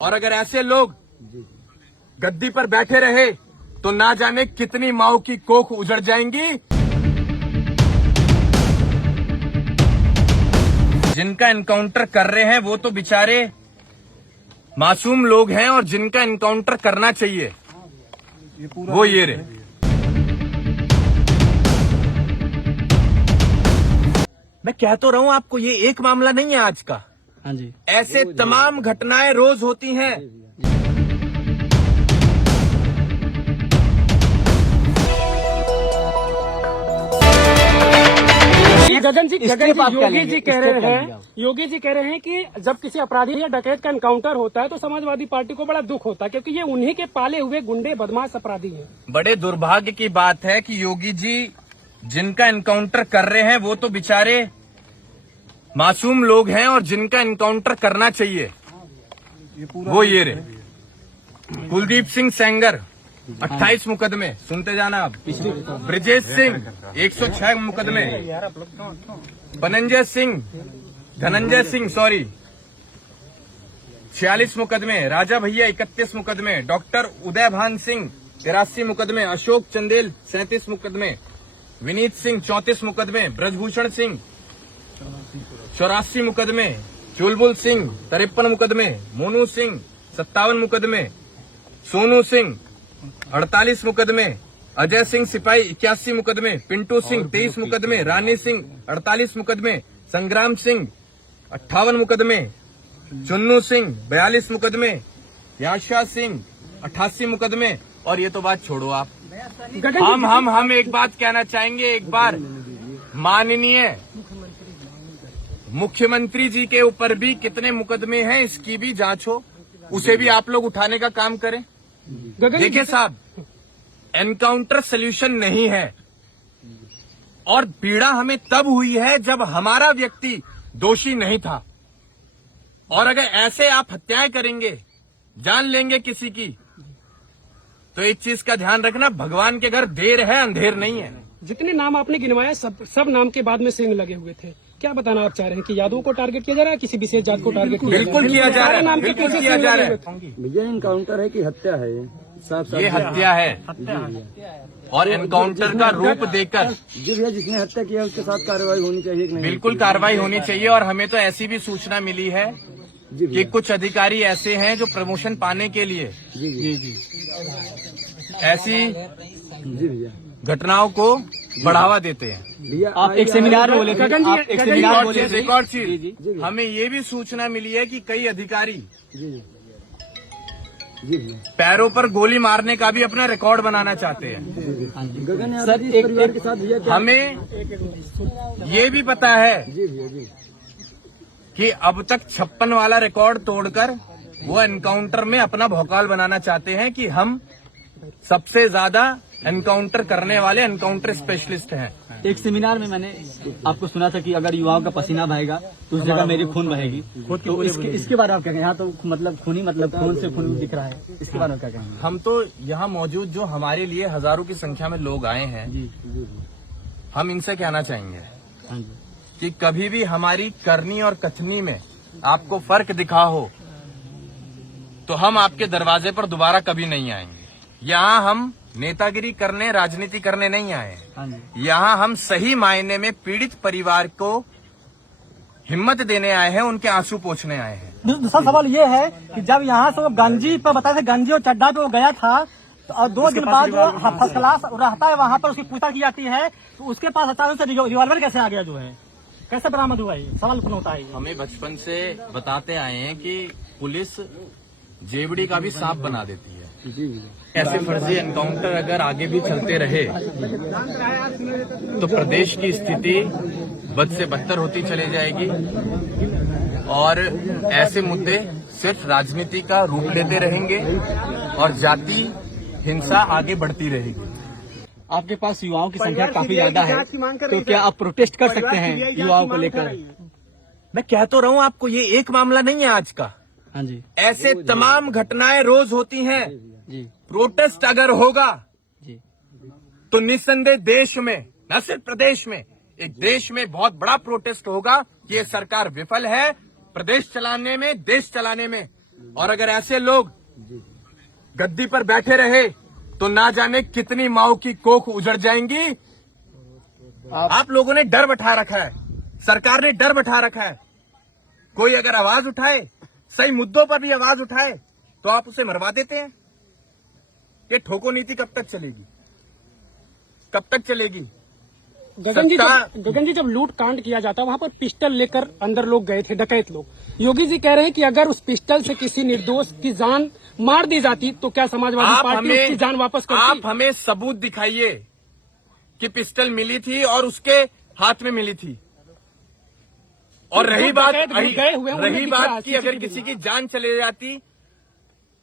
और अगर ऐसे लोग गद्दी पर बैठे रहे तो ना जाने कितनी माओ की कोख उजड़ जाएंगी। जिनका एनकाउंटर कर रहे हैं वो तो बेचारे मासूम लोग हैं, और जिनका एनकाउंटर करना चाहिए वो ये रहे। मैं कह तो रहा हूं आपको, ये एक मामला नहीं है आज का। हाँ जी, ऐसे तमाम घटनाएं रोज होती हैं। गगन जी योगी जी कह रहे हैं कि जब किसी अपराधी या डकैत का एनकाउंटर होता है तो समाजवादी पार्टी को बड़ा दुख होता है, क्योंकि ये उन्हीं के पाले हुए गुंडे बदमाश अपराधी हैं। बड़े दुर्भाग्य की बात है कि योगी जी जिनका एनकाउंटर कर रहे हैं वो तो बेचारे मासूम लोग हैं, और जिनका एनकाउंटर करना चाहिए वो ये रहे। कुलदीप सिंह सेंगर 28 मुकदमे, सुनते जाना आप। ब्रिजेश सिंह 106 मुकदमे, धनंजय सिंह 46 मुकदमे, राजा भैया 31 मुकदमे, डॉक्टर उदय भान सिंह 83 मुकदमे, अशोक चंदेल 37 मुकदमे, विनीत सिंह 34 मुकदमे, ब्रजभूषण सिंह 84 मुकदमे, चुलबुल सिंह 53 मुकदमे, मोनू सिंह 57 मुकदमे, सोनू सिंह 48 मुकदमे, अजय सिंह सिपाही 81 मुकदमे, पिंटू सिंह 23 मुकदमे, रानी सिंह 48 मुकदमे, संग्राम सिंह 58 मुकदमे, चुन्नू सिंह 42 मुकदमे, याशा सिंह 88 मुकदमे। और ये तो बात छोड़ो आप, हम एक बात कहना चाहेंगे। एक बार माननीय मुख्यमंत्री जी के ऊपर भी कितने मुकदमे हैं इसकी भी जांच हो, उसे भी आप लोग उठाने का काम करें। देखिए साहब, एनकाउंटर सॉल्यूशन नहीं है, और पीड़ा हमें तब हुई है जब हमारा व्यक्ति दोषी नहीं था। और अगर ऐसे आप हत्याएं करेंगे, जान लेंगे किसी की, तो एक चीज का ध्यान रखना, भगवान के घर देर है अंधेर नहीं है। जितने नाम आपने गिनवाए सब नाम के बाद में सिंह लगे हुए थे। क्या बताना आप चाह रहे हैं कि यादवों को टारगेट किया जा रहा है, किसी विशेष जात को टारगेट किया बिल्कुल किया जा रहा है, बिल्कुल किया जा रहा है। भैया एनकाउंटर है कि हत्या है? ये हत्या है, और एनकाउंटर का रूप देकर जी भैया जिसने हत्या किया उसके साथ कार्रवाई होनी चाहिए कि नहीं? बिल्कुल कार्रवाई होनी चाहिए। और हमें तो ऐसी भी सूचना मिली है कि कुछ अधिकारी ऐसे हैं जो प्रमोशन पाने के लिए ऐसी घटनाओं को बढ़ावा देते हैं। आप एक सेमिनार बोले थे, रिकॉर्ड चीज हमें ये भी सूचना मिली है कि कई अधिकारी पैरों पर गोली मारने का भी अपना रिकॉर्ड बनाना चाहते हैं। सर एक परिवार के साथ भैया हमें ये भी पता है कि अब तक 56 वाला रिकॉर्ड तोड़कर वो एनकाउंटर में अपना भौकाल बनाना चाहते हैं कि हम सबसे ज्यादा एनकाउंटर करने वाले एनकाउंटर स्पेशलिस्ट हैं। एक सेमिनार में मैंने आपको सुना था कि अगर युवाओं का पसीना बहेगा तो उस जगह मेरी खून बहेगी। तो इसके बारे में आप क्या कहेंगे? यहाँ तो मतलब खून से खून दिख रहा है, इसके बारे में क्या कहेंगे? हम तो यहाँ मौजूद जो हमारे लिए हजारों की संख्या में लोग आए हैं, हम इनसे कहना चाहेंगे कि कभी भी हमारी करनी और कथनी में आपको फर्क दिखा हो तो हम आपके दरवाजे पर दोबारा कभी नहीं आएंगे। यहाँ हम नेतागिरी करने, राजनीति करने नहीं आए हैं। यहाँ हम सही मायने में पीड़ित परिवार को हिम्मत देने आए हैं, उनके आंसू पोंछने आए हैं। दूसरा सवाल ये है कि जब यहाँ से गंजी पर बताया गंजी और चड्डा पे वो गया था, तो और 2 दिन बाद जो फर्स्ट क्लास रहता है वहाँ पर उसकी पूछताछ की जाती है, तो उसके पास अचानक से रिवॉल्वर कैसे आ गया, जो है कैसे बरामद हुआ? ये सवाल उत्पन्न होता है। हमें बचपन से बताते आए हैं कि पुलिस जेबड़ी का भी सांप बना देती है। ऐसे फर्जी एनकाउंटर अगर आगे भी चलते रहे तो प्रदेश की स्थिति बद से बदतर होती चली जाएगी, और ऐसे मुद्दे सिर्फ राजनीति का रूप लेते रहेंगे और जाति हिंसा आगे बढ़ती रहेगी। आपके पास युवाओं की संख्या काफी ज्यादा है, तो क्या आप प्रोटेस्ट कर सकते हैं युवाओं को लेकर? मैं कह तो रहा हूं आपको, ये एक मामला नहीं है आज का। हाँ जी, ऐसे तमाम घटनाएं रोज होती हैं। प्रोटेस्ट अगर होगा तो निस्संदेह देश में, न सिर्फ प्रदेश में, एक देश में बहुत बड़ा प्रोटेस्ट होगा कि ये सरकार विफल है प्रदेश चलाने में, देश चलाने में। और अगर ऐसे लोग गद्दी पर बैठे रहे तो ना जाने कितनी माओ की कोख उजड़ जाएंगी। आप लोगों ने डर बैठा रखा है, सरकार ने डर बैठा रखा है। कोई अगर आवाज उठाए, सही मुद्दों पर भी आवाज उठाए, तो आप उसे मरवा देते हैं। ये ठोको नीति कब तक चलेगी? कब तक चलेगी? गगन जी, जब लूट कांड किया जाता वहां पर पिस्टल लेकर अंदर लोग गए थे, डकैत लोग। योगी जी कह रहे हैं कि अगर उस पिस्टल से किसी निर्दोष की जान मार दी जाती तो क्या समाजवादी पार्टी उसकी जान वापस करती? आप हमें सबूत दिखाइए कि पिस्टल मिली थी और उसके हाथ में मिली थी। और रही बात की अगर किसी की जान चले जाती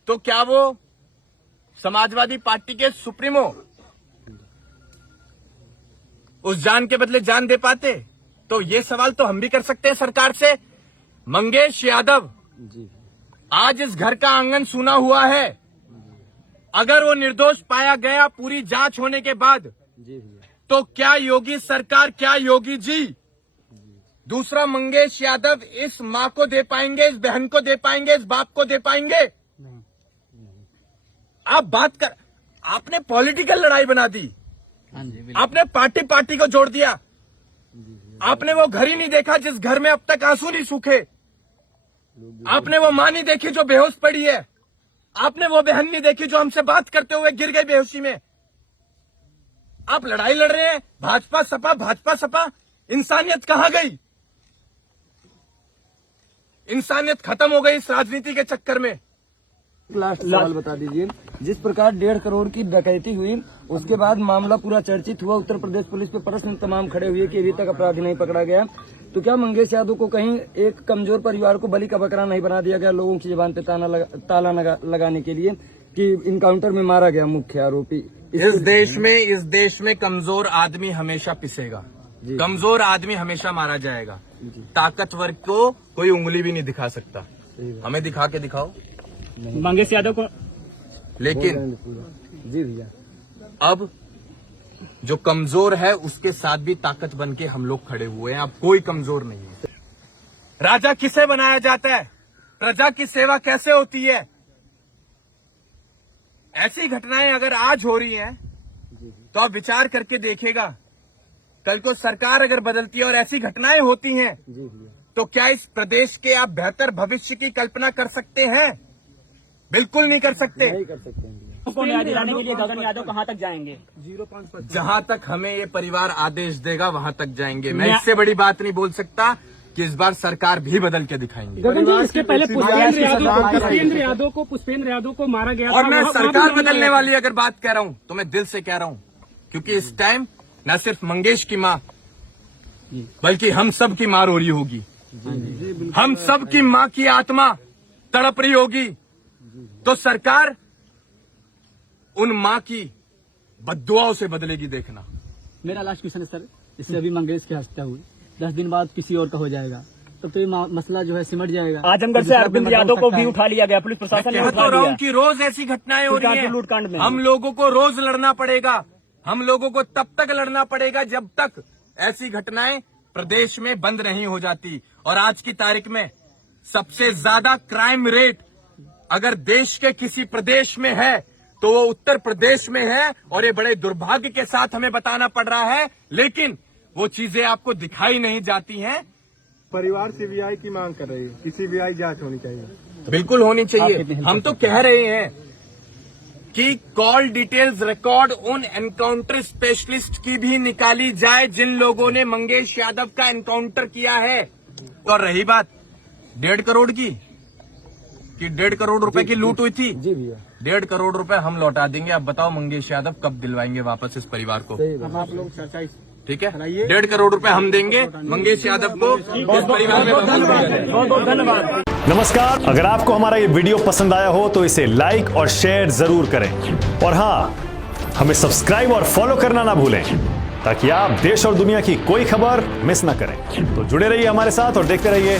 तो क्या वो समाजवादी पार्टी के सुप्रीमो उस जान के बदले जान दे पाते? तो ये सवाल तो हम भी कर सकते हैं सरकार से। मंगेश यादव, आज इस घर का आंगन सूना हुआ है। अगर वो निर्दोष पाया गया पूरी जांच होने के बाद, तो क्या योगी सरकार, क्या योगी जी दूसरा मंगेश यादव इस मां को दे पाएंगे, इस बहन को दे पाएंगे, इस बाप को दे पाएंगे? आप बात कर, आपने पॉलिटिकल लड़ाई बना दी, आपने पार्टी को जोड़ दिया। आपने वो घर ही नहीं देखा जिस घर में अब तक आंसू नहीं सूखे। आपने वो मां नहीं देखी जो बेहोश पड़ी है। आपने वो बहन नहीं देखी जो हमसे बात करते हुए गिर गई बेहोशी में। आप लड़ाई लड़ रहे हैं भाजपा सपा, भाजपा सपा। इंसानियत कहां गई? इंसानियत खत्म हो गई इस राजनीति के चक्कर में। लास्ट सवाल बता दीजिए, जिस प्रकार 1.5 करोड़ की डकैती हुई उसके बाद मामला पूरा चर्चित हुआ, उत्तर प्रदेश पुलिस पे प्रश्न तमाम खड़े हुए कि अभी तक अपराधी नहीं पकड़ा गया, तो क्या मंगेश यादव को कहीं एक कमजोर परिवार को बलि का बकरा नहीं बना दिया गया लोगों की जुबान पे ताला लगाने के लिए कि इनकाउंटर में मारा गया मुख्य आरोपी? इस देश में कमजोर आदमी हमेशा पिसेगा, कमजोर आदमी हमेशा मारा जाएगा। ताकतवर को कोई उंगली भी नहीं दिखा सकता। हमें दिखा के दिखाओ मंगेश यादव को। लेकिन जी भैया, अब जो कमजोर है उसके साथ भी ताकत बन के हम लोग खड़े हुए हैं। अब कोई कमजोर नहीं है। राजा किसे बनाया जाता है? प्रजा की सेवा कैसे होती है? ऐसी घटनाएं अगर आज हो रही हैं तो आप विचार करके देखिएगा, कल को सरकार अगर बदलती है और ऐसी घटनाएं होती हैं तो क्या इस प्रदेश के आप बेहतर भविष्य की कल्पना कर सकते हैं? बिल्कुल नहीं कर सकते। नहीं कर सकते हैं। उसको न्याय दिलाने के लिए गगन यादव कहां तक जाएंगे? जहां तक हमें ये परिवार आदेश देगा वहां तक जाएंगे। मैं इससे बड़ी बात नहीं बोल सकता कि इस बार सरकार भी बदल के दिखाएंगे। गगन जी, इसके पहले पुष्पेंद्र यादव को मारा गया और था। मैं वहाँ सरकार भी बदलने वाली अगर बात कह रहा हूं तो मैं दिल से कह रहा हूं, क्योंकि इस टाइम न सिर्फ मंगेश की मां बल्कि हम सब की मां रो रही होगी। हम सब की मां की आत्मा तड़प रही होगी। तो सरकार उन मां की बद्दुआओं से बदलेगी, देखना। मेरा लास्ट क्वेश्चन है सर, इससे अभी मंगेश की हत्या हुई, 10 दिन बाद किसी और का हो जाएगा, तब तो ये मसला जो है सिमट जाएगा। आजमगढ़ से अरविंद यादव को भी उठा लिया गया, पुलिस प्रशासन ने कह उठा तो रहा हूं लिया। कि रोज ऐसी घटनाएं हो रही हैं। लूटकांड में हम लोगों को रोज लड़ना पड़ेगा। हम लोगों को तब तक लड़ना पड़ेगा जब तक ऐसी घटनाएं प्रदेश में बंद नहीं हो जाती। और आज की तारीख में सबसे ज्यादा क्राइम रेट अगर देश के किसी प्रदेश में है तो वो उत्तर प्रदेश में है। और ये बड़े दुर्भाग्य के साथ हमें बताना पड़ रहा है, लेकिन वो चीजें आपको दिखाई नहीं जाती हैं। परिवार सीबीआई की मांग कर रही है कि सीबीआई जांच होनी चाहिए। बिल्कुल होनी चाहिए। हम तो कह रहे हैं कि कॉल डिटेल्स रिकॉर्ड उन एनकाउंटर स्पेशलिस्ट की भी निकाली जाए जिन लोगों ने मंगेश यादव का एनकाउंटर किया है। और रही बात 1.5 करोड़ की, कि 1.5 करोड़ रुपए की लूट हुई थी, जी भैया, 1.5 करोड़ रुपए हम लौटा देंगे। अब बताओ मंगेश यादव कब दिलवाएंगे वापस इस परिवार को? आप लोग चर्चा ठीक है, 1.5 करोड़ रुपए हम देंगे मंगेश यादव को इस परिवार में बहुत बहुत धन्यवाद। नमस्कार, अगर आपको हमारा ये वीडियो पसंद आया हो तो इसे लाइक और शेयर जरूर करें। और हाँ, हमें सब्सक्राइब और फॉलो करना ना भूलें ताकि आप देश और दुनिया की कोई खबर मिस ना करें। तो जुड़े रहिए हमारे साथ और देखते रहिए